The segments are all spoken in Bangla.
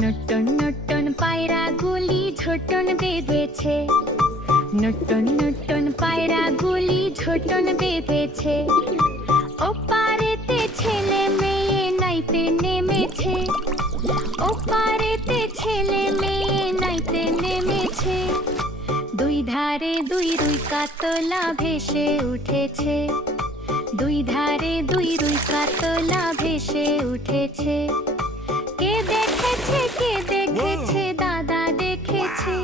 নটন নটন পায়রাগুলি ঝোটন বেঁধেছে, নটন নটন পায়রাগুলি ঝোটন বেঁধেছে। ওপারেতে ছেলে মেয়ে নাইতে নেমেছে, ওপারেতে ছেলে মেয়ে নাইতে নেমেছে। দুই ধারে দুই রুই কাতলা ভেসে উঠেছে, দুই ধারে দুই রুই কাতলা ভেসে উঠেছে। কে দেখেছে, কে দেখেছে, দাদা দেখেছে।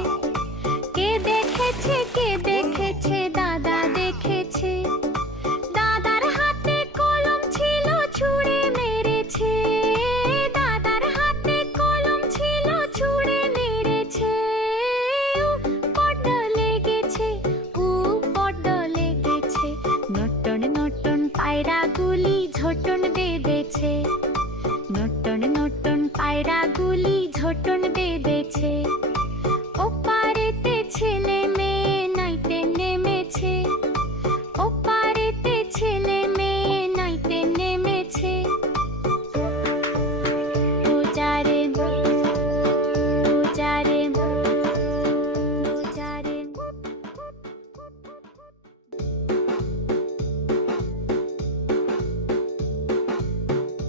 কে দেখেছে, কে দেখেছে, দাদা দেখেছে। দাদার হাতে কলম ছিল, ছুঁড়ে মেরেছে। দাদার হাতে কলম ছিল, ছুঁড়ে মেরেছে। বড্ড লেগেছে, বড্ড লেগেছে। নটন নটন পায়রাগুলি ঝোটন বেঁধেছে, নটন নটন পায়রাগুলি